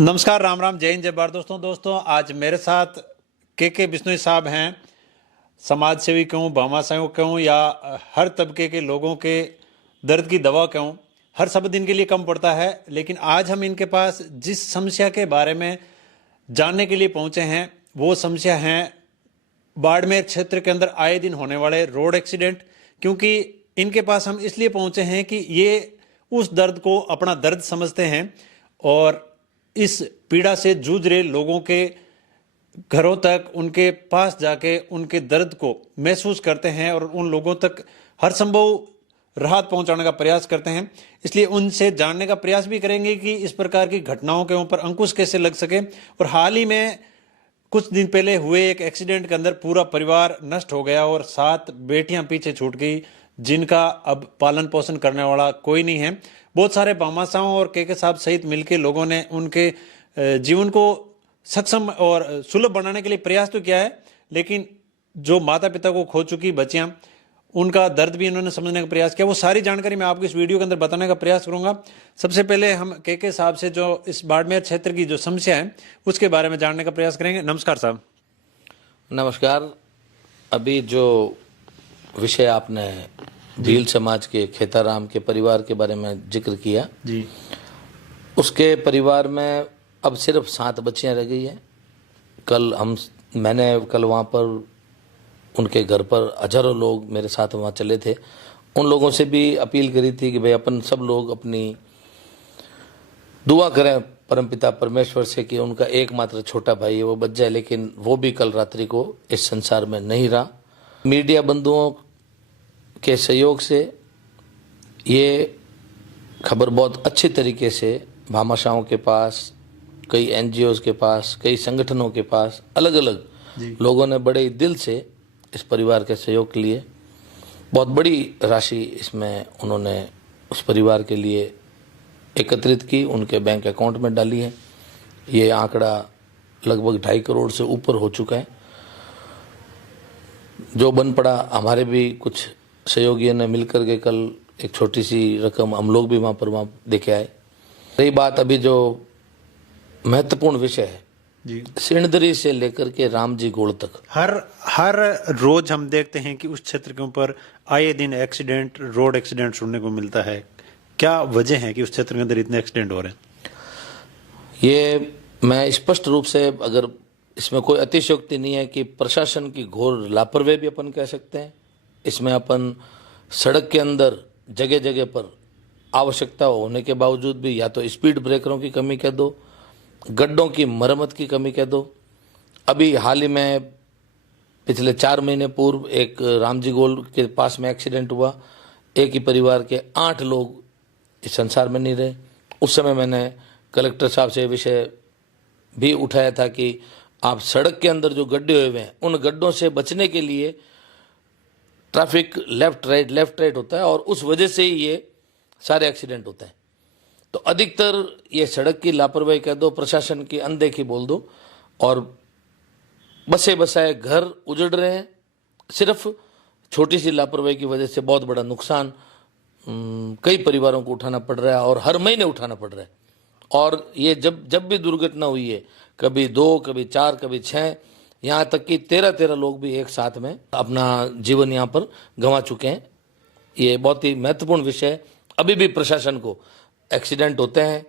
नमस्कार, राम राम, जय हिंद, जय भारत। दोस्तों आज मेरे साथ के बिश्नोई साहब हैं। समाज सेवी कहूँ, भामा सहयोग कहूँ या हर तबके के लोगों के दर्द की दवा कहूँ, हर शब्द इनके लिए कम पड़ता है। लेकिन आज हम इनके पास जिस समस्या के बारे में जानने के लिए पहुँचे हैं वो समस्या है बाड़मेर क्षेत्र के अंदर आए दिन होने वाले रोड एक्सीडेंट। क्योंकि इनके पास हम इसलिए पहुँचे हैं कि ये उस दर्द को अपना दर्द समझते हैं और इस पीड़ा से जूझ रहे लोगों के घरों तक, उनके पास जाके उनके दर्द को महसूस करते हैं और उन लोगों तक हर संभव राहत पहुंचाने का प्रयास करते हैं। इसलिए उनसे जानने का प्रयास भी करेंगे कि इस प्रकार की घटनाओं के ऊपर अंकुश कैसे लग सके। और हाल ही में कुछ दिन पहले हुए एक एक्सीडेंट के अंदर पूरा परिवार नष्ट हो गया और 7 बेटियां पीछे छूट गई, जिनका अब पालन पोषण करने वाला कोई नहीं है। बहुत सारे भामाशाहों और के साहब सहित मिलकर लोगों ने उनके जीवन को सक्षम और सुलभ बनाने के लिए प्रयास तो किया है, लेकिन जो माता पिता को खो चुकी बच्चियां, उनका दर्द भी इन्होंने समझने का प्रयास किया। वो सारी जानकारी मैं आपको इस वीडियो के अंदर बताने का प्रयास करूंगा। सबसे पहले हम के साहब से जो इस बाड़मेर क्षेत्र की जो समस्या है उसके बारे में जानने का प्रयास करेंगे। नमस्कार साहब। नमस्कार। अभी जो विषय आपने भील समाज के खेताराम के परिवार के बारे में जिक्र किया जी, उसके परिवार में अब सिर्फ 7 बच्चियां रह गई हैं। मैंने कल वहाँ पर उनके घर पर हजारों लोग मेरे साथ वहाँ चले थे। उन लोगों से भी अपील करी थी कि भाई अपन सब लोग अपनी दुआ करें परमपिता परमेश्वर से कि उनका एकमात्र छोटा भाई है वो बच जाए, लेकिन वो भी कल रात्रि को इस संसार में नहीं रहा। मीडिया बंधुओं के सहयोग से ये खबर बहुत अच्छी तरीके से भामाशाहों के पास, कई एनजीओज के पास, कई संगठनों के पास, अलग अलग लोगों ने बड़े दिल से इस परिवार के सहयोग के लिए बहुत बड़ी राशि इसमें उन्होंने उस परिवार के लिए एकत्रित की, उनके बैंक अकाउंट में डाली है। ये आंकड़ा लगभग 2.5 करोड़ से ऊपर हो चुका है। जो बन पड़ा, हमारे भी कुछ सहयोगियों ने मिलकर के कल एक छोटी सी रकम हम लोग भी वहाँ देके आए। रही बात अभी जो महत्वपूर्ण विषय है जी, सिणदरी से लेकर के राम जी गोड़ तक हर रोज हम देखते हैं कि उस क्षेत्र के ऊपर आए दिन एक्सीडेंट, रोड एक्सीडेंट सुनने को मिलता है। क्या वजह है कि उस क्षेत्र के अंदर इतने एक्सीडेंट हो रहे हैं? ये मैं स्पष्ट रूप से, अगर इसमें कोई अतिशयोक्ति नहीं है, कि प्रशासन की घोर लापरवाही भी अपन कह सकते हैं। इसमें अपन सड़क के अंदर जगह जगह पर आवश्यकता होने के बावजूद भी या तो स्पीड ब्रेकरों की कमी कह दो, गड्ढों की मरम्मत की कमी कह दो। अभी हाल ही में पिछले 4 महीने पूर्व एक रामजी गोल्ड के पास में एक्सीडेंट हुआ। एक ही परिवार के 8 लोग इस संसार में नहीं रहे। उस समय मैंने कलेक्टर साहब से विषय भी उठाया था कि आप सड़क के अंदर जो गड्ढे हुए हैं उन गड्ढों से बचने के लिए ट्रैफिक लेफ्ट राइट होता है और उस वजह से ही ये सारे एक्सीडेंट होते हैं। तो अधिकतर ये सड़क की लापरवाही कह दो, प्रशासन की अनदेखी बोल दो, और बसे बसाए घर उजड़ रहे हैं। सिर्फ छोटी सी लापरवाही की वजह से बहुत बड़ा नुकसान कई परिवारों को उठाना पड़ रहा है और हर महीने उठाना पड़ रहा है। और ये जब भी दुर्घटना हुई है, कभी 2, कभी 4, कभी 6, यहाँ तक कि 13 लोग भी एक साथ में अपना जीवन यहाँ पर गंवा चुके हैं। ये बहुत ही महत्वपूर्ण विषय है। अभी भी प्रशासन को एक्सीडेंट होते हैं,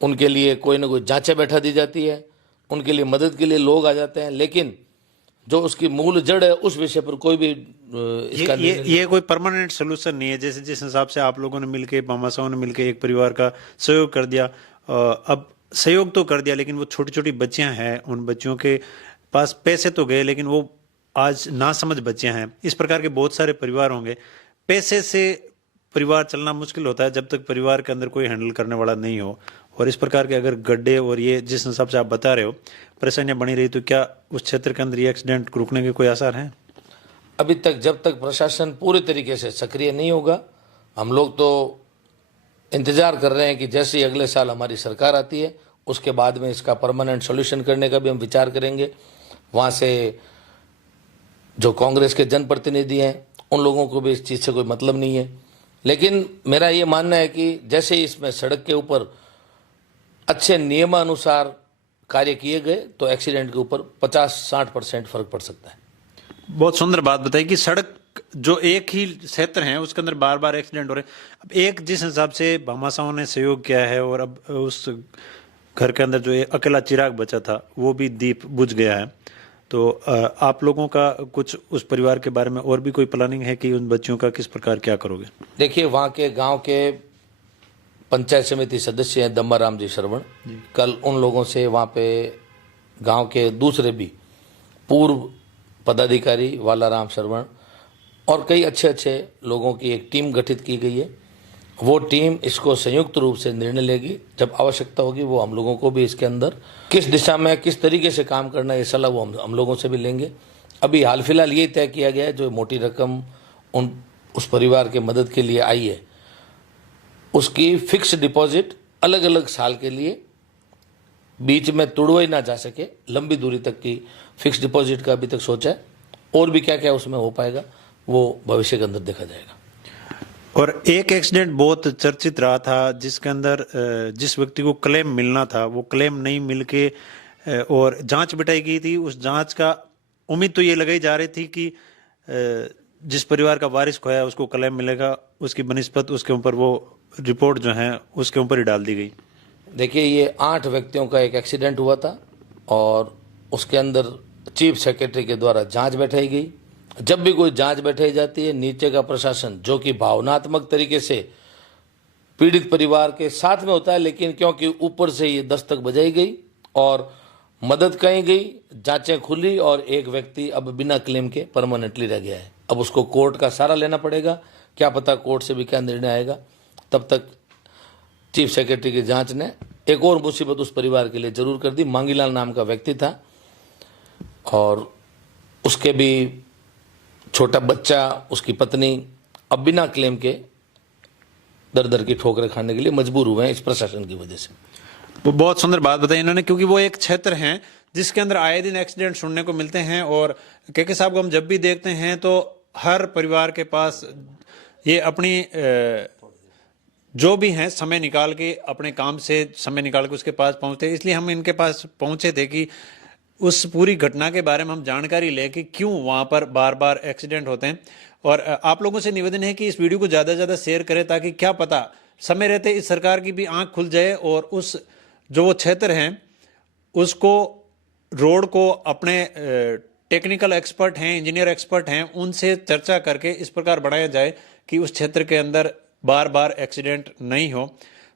उनके लिए कोई ना कोई जांचें बैठा दी जाती है, उनके लिए मदद के लिए लोग आ जाते हैं, लेकिन जो उसकी मूल जड़ है उस विषय पर कोई भी इसका ये कोई परमानेंट सोल्यूशन नहीं है। जैसे जिस हिसाब से आप लोगों ने मिलकर, भामाशाहों ने मिलकर एक परिवार का सहयोग कर दिया, अब सहयोग तो कर दिया, लेकिन वो छोटी छोटी बच्चियां हैं, उन बच्चियों के पास पैसे तो गए, लेकिन वो आज नासमझ बच्चियां हैं। इस प्रकार के बहुत सारे परिवार होंगे। पैसे से परिवार चलना मुश्किल होता है जब तक परिवार के अंदर कोई हैंडल करने वाला नहीं हो। और इस प्रकार के अगर गड्ढे और ये जिस हिसाब से आप बता रहे हो परेशानियां बनी रही, तो क्या उस क्षेत्र के अंदर ये एक्सीडेंट रुकने के कोई आसार हैं? अभी तक जब तक प्रशासन पूरे तरीके से सक्रिय नहीं होगा, हम लोग तो इंतजार कर रहे हैं कि जैसे ही अगले साल हमारी सरकार आती है उसके बाद में इसका परमानेंट सॉल्यूशन करने का भी हम विचार करेंगे। वहाँ से जो कांग्रेस के जनप्रतिनिधि हैं उन लोगों को भी इस चीज़ से कोई मतलब नहीं है। लेकिन मेरा ये मानना है कि जैसे ही इसमें सड़क के ऊपर अच्छे नियमानुसार कार्य किए गए तो एक्सीडेंट के ऊपर 50-60% फर्क पड़ सकता है। बहुत सुंदर बात बताई कि सड़क जो एक ही क्षेत्र है उसके अंदर बार बार एक्सीडेंट हो रहे हैं। अब एक जिस हिसाब से भामाशाहों ने सहयोग किया है और अब उस घर के अंदर जो एक अकेला चिराग बचा था वो भी दीप बुझ गया है, तो आप लोगों का कुछ उस परिवार के बारे में और भी कोई प्लानिंग है कि उन बच्चियों का किस प्रकार क्या करोगे? देखिए, वहाँ के गांव के पंचायत समिति सदस्य हैं दम्बाराम जी श्रवण, कल उन लोगों से वहाँ पे गांव के दूसरे भी पूर्व पदाधिकारी वालाराम श्रवण और कई अच्छे अच्छे लोगों की एक टीम गठित की गई है। वो टीम इसको संयुक्त रूप से निर्णय लेगी। जब आवश्यकता होगी वो हम लोगों को भी इसके अंदर किस दिशा में किस तरीके से काम करना है ये सलाह वो हम लोगों से भी लेंगे। अभी हाल फिलहाल ये तय किया गया है जो मोटी रकम उस परिवार के मदद के लिए आई है उसकी फिक्स डिपॉजिट अलग अलग साल के लिए बीच में तोड़वाई ना जा सके, लंबी दूरी तक की फिक्स डिपॉजिट का अभी तक सोचा है। और भी क्या क्या उसमें हो पाएगा वो भविष्य के अंदर देखा जाएगा। और एक एक्सीडेंट बहुत चर्चित रहा था जिसके अंदर जिस व्यक्ति को क्लेम मिलना था वो क्लेम नहीं मिल के और जांच बिठाई गई थी। उस जांच का उम्मीद तो ये लगाई जा रही थी कि जिस परिवार का वारिस खोया उसको क्लेम मिलेगा, उसकी बनिस्बत उसके ऊपर वो रिपोर्ट जो है उसके ऊपर ही डाल दी गई। देखिए, ये 8 व्यक्तियों का एक एक्सीडेंट हुआ था और उसके अंदर चीफ सेक्रेटरी के द्वारा जांच बैठाई गई। जब भी कोई जांच बैठाई जाती है नीचे का प्रशासन जो कि भावनात्मक तरीके से पीड़ित परिवार के साथ में होता है, लेकिन क्योंकि ऊपर से ये दस्तक बजाई गई और मदद कही गई, जांचें खुली और एक व्यक्ति अब बिना क्लेम के परमानेंटली रह गया है। अब उसको कोर्ट का सहारा लेना पड़ेगा, क्या पता कोर्ट से भी क्या निर्णय आएगा। तब तक चीफ सेक्रेटरी की जांच ने एक और मुसीबत उस परिवार के लिए जरूर कर दी। मांगीलाल नाम का व्यक्ति था और उसके भी छोटा बच्चा, उसकी पत्नी अब बिना क्लेम के दर दर की ठोकरें खाने के लिए मजबूर हुए हैं इस प्रशासन की वजह से। वो बहुत सुंदर बात बताई इन्होंने, क्योंकि वो एक क्षेत्र है जिसके अंदर आए दिन एक्सीडेंट सुनने को मिलते हैं और केके साहब को हम जब भी देखते हैं तो हर परिवार के पास ये अपनी जो भी हैं समय निकाल के अपने काम से समय निकाल के उसके पास पहुंचते हैं। इसलिए हम इनके पास पहुंचे थे कि उस पूरी घटना के बारे में हम जानकारी लें कि क्यों वहां पर बार बार एक्सीडेंट होते हैं। और आप लोगों से निवेदन है कि इस वीडियो को ज़्यादा से ज़्यादा शेयर करें ताकि क्या पता समय रहते इस सरकार की भी आंख खुल जाए और उस जो वो क्षेत्र हैं उसको रोड को अपने टेक्निकल एक्सपर्ट हैं, इंजीनियर एक्सपर्ट हैं, उनसे चर्चा करके इस प्रकार बढ़ाया जाए कि उस क्षेत्र के अंदर बार बार एक्सीडेंट नहीं हो।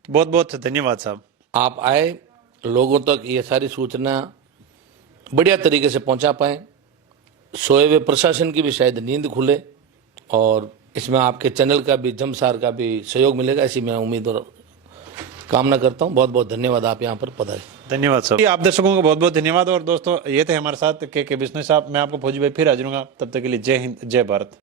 बहुत बहुत धन्यवाद साहब। आप आए, लोगों तक ये सारी सूचना बढ़िया तरीके से पहुंचा पाए, सोए हुए प्रशासन की भी शायद नींद खुले और इसमें आपके चैनल का भी, जमसार का भी सहयोग मिलेगा, ऐसी मैं उम्मीद और कामना करता हूं। बहुत बहुत धन्यवाद, आप यहाँ पर पधारे। धन्यवाद साहब। आप दर्शकों को बहुत बहुत धन्यवाद। और दोस्तों ये थे हमारे साथ के बिश्नोई साहब। मैं आपको फौजी भाई फिर हाजिर हूंगा, तब तक के लिए जय हिंद, जय भारत।